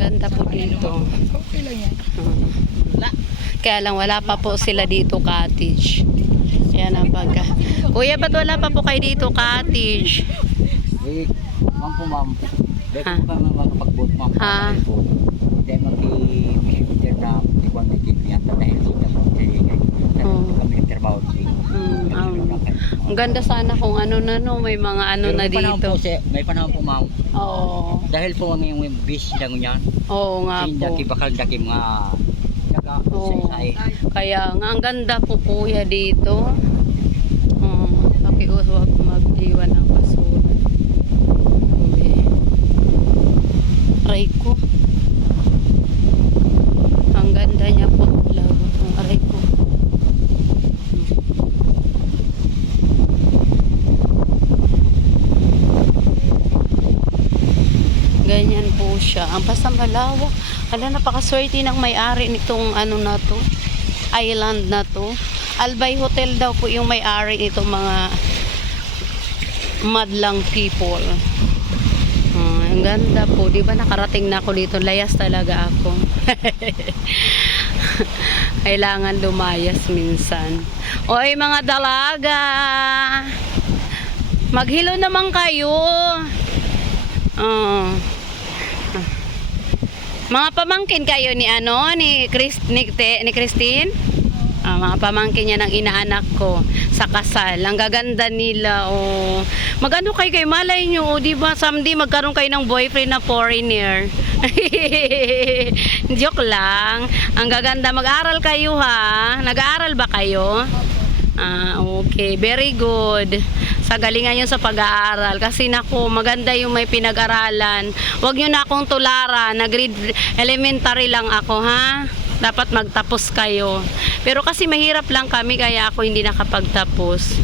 Maganda po dito. Okay lang yan. Kaya lang wala pa po sila dito cottage. Yan ang pagka. Kuya, ba't wala pa po kayo dito cottage? Eh, ma'am po ma'am. Po pa ma'am makapag-vote ma'am. Ha? Dahil mag-i-messenger na ibang nagkikiyan na dahil hindi po kami um, ang ganda sana kung ano na no, may mga ano na may panahon dito. Po, si- may panahon po ma'am. Oo. Dahil po ang yung bis lang yan. Oo nga po. daki bakal daki mga naka Oo. Kaya nga, ang ganda po kuya dito. Um, pakiuswag mag-iwan ng basura. Uy. Aray ko. Ang ganda niya po talaga. Ang aray ko. Ganyan po siya. Ang basta malawak. Ala, napakaswerte ng may-ari nitong ano na to. Island na to. Albay Hotel daw po yung may-ari nitong mga madlang people. Ah, ang ganda po. Di ba nakarating na ako dito? Layas talaga ako. Kailangan lumayas minsan. Oy mga dalaga! Maghilo naman kayo. Oh. Mga pamangkin kayo ni ano ni Chris ni, Te- ni Christine? Ah, mga pamangkin niya ng inaanak ko sa kasal. Ang gaganda nila. Oh. Magano kayo kay malay nyo, oh, di ba? Someday magkaroon kayo ng boyfriend na foreigner. Joke lang. Ang gaganda. Mag-aral kayo ha. Nag-aaral ba kayo? Ah, okay. Very good. Sa galingan nyo sa pag-aaral. Kasi naku, maganda yung may pinag-aralan. Huwag nyo na akong tularan. Nag-grade elementary lang ako, ha? Dapat magtapos kayo. Pero kasi mahirap lang kami, kaya ako hindi nakapagtapos.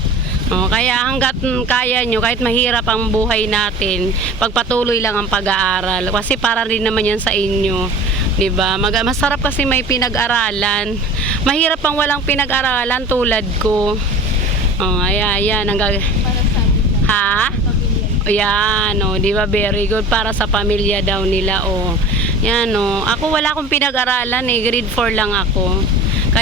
Oh, kaya hanggat kaya nyo, kahit mahirap ang buhay natin, pagpatuloy lang ang pag-aaral. Kasi para rin naman yan sa inyo. 'Di ba? Mag- masarap kasi may pinag-aralan. Mahirap ang walang pinag-aralan tulad ko. Oh, ayan, ayan. Ang gag- Para sa amin lang. ha? O yan, oh, di ba very good para sa pamilya daw nila, oh. Yan, oh. Ako wala akong pinag-aralan eh, grade 4 lang ako.